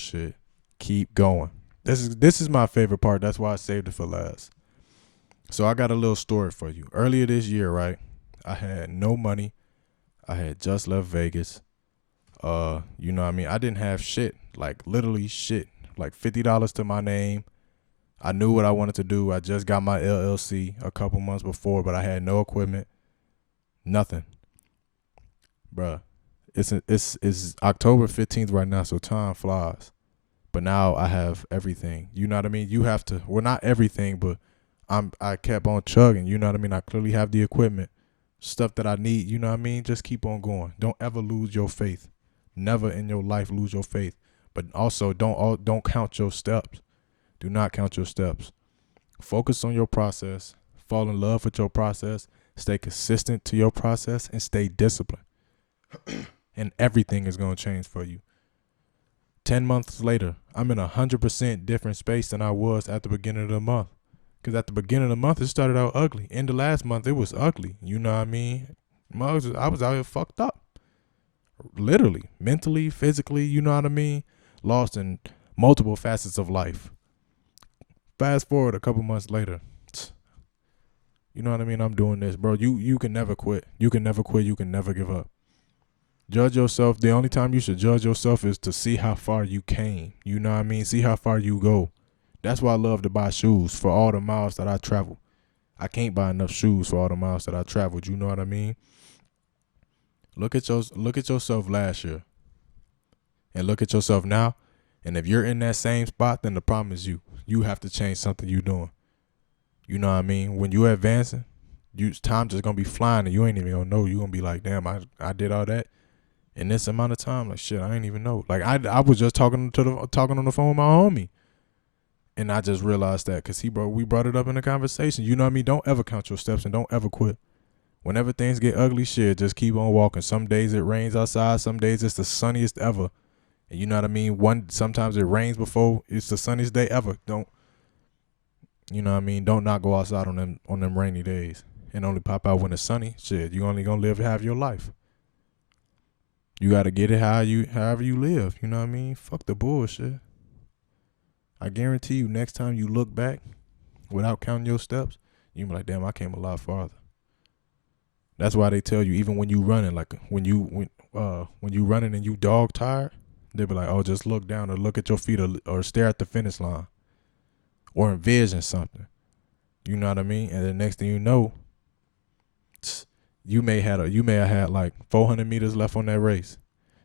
bullshit. Keep going. This is my favorite part. That's why I saved it for last. So I got a little story for you. Earlier this year, right? I had no money. I had just left Vegas. You know what I mean? I didn't have shit. Like literally shit. Like $50 to my name. I knew what I wanted to do. I just got my LLC a couple months before, but I had no equipment. Nothing. Bruh. It's October 15th right now, so time flies. But now I have everything. You know what I mean? You have to, well, not everything, but I kept on chugging. You know what I mean? I clearly have the equipment, stuff that I need. You know what I mean? Just keep on going. Don't ever lose your faith. Never in your life lose your faith. But also don't count your steps. Do not count your steps. Focus on your process. Fall in love with your process. Stay consistent to your process and stay disciplined. And everything is going to change for you. 10 months later, I'm in 100% different space than I was at the beginning of the month. Because at the beginning of the month, it started out ugly. In the last month, it was ugly. You know what I mean? I was out here fucked up. Literally, mentally, physically, you know what I mean? Lost in multiple facets of life. Fast forward a couple months later. You know what I mean? I'm doing this, bro. You can never quit. You can never quit. You can never give up. Judge yourself. The only time you should judge yourself is to see how far you came. You know what I mean? See how far you go. That's why I love to buy shoes for all the miles that I travel. I can't buy enough shoes for all the miles that I traveled. You know what I mean? Look at yourself last year. And look at yourself now. And if you're in that same spot, then the problem is you. You have to change something you're doing. You know what I mean? When you're advancing, time just going to be flying and you ain't even going to know. You're going to be like, damn, I did all that in this amount of time. Like, shit, I ain't even know. Like, I was just talking on the phone with my homie. And I just realized that because we brought it up in the conversation. You know what I mean? Don't ever count your steps and don't ever quit. Whenever things get ugly, shit, just keep on walking. Some days it rains outside. Some days it's the sunniest ever. And you know what I mean? Sometimes it rains before it's the sunniest day ever. You know what I mean? Don't not go outside on them rainy days and only pop out when it's sunny. Shit, you only gonna live half your life. You gotta get it however you live. You know what I mean? Fuck the bullshit. I guarantee you, next time you look back without counting your steps, you be like, damn, I came a lot farther. That's why they tell you, even when you running, like when you running and you dog tired, they be like, oh, just look down or look at your feet or stare at the finish line or envision something. You know what I mean? And the next thing you know, you may have had like 400 meters left on that race.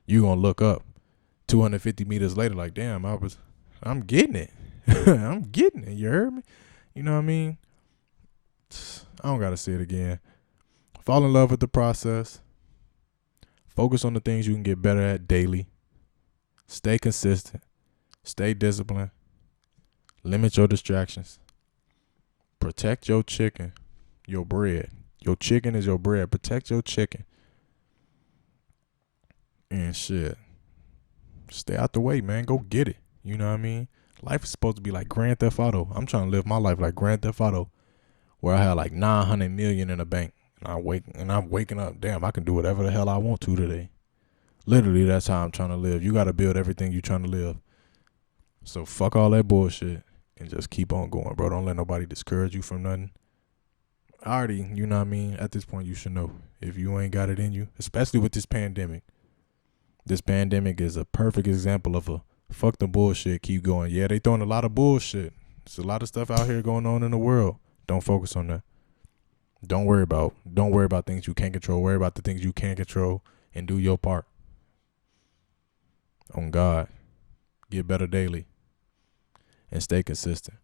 You gonna look up 250 meters later, like, damn, I'm getting it. I'm getting it. You heard me? You know what I mean? I don't gotta say it again. Fall in love with the process. Focus on the things you can get better at daily. Stay consistent. Stay disciplined. Limit your distractions. Protect your chicken, your bread. Your chicken is your bread. Protect your chicken. And shit. Stay out the way, man. Go get it. You know what I mean? Life is supposed to be like Grand Theft Auto. I'm trying to live my life like Grand Theft Auto, where I have like 900 million in the bank. And I'm waking up, damn, I can do whatever the hell I want to today. Literally, that's how I'm trying to live. You got to build everything you're trying to live. So fuck all that bullshit and just keep on going, bro. Don't let nobody discourage you from nothing. Already, you know what I mean? At this point, you should know if you ain't got it in you, especially with this pandemic. This pandemic is a perfect example of a fuck the bullshit, keep going. Yeah, they throwing a lot of bullshit. There's a lot of stuff out here going on in the world. Don't focus on that. Don't worry about things you can't control. Worry about the things you can control and do your part. On God. Get better daily. And stay consistent.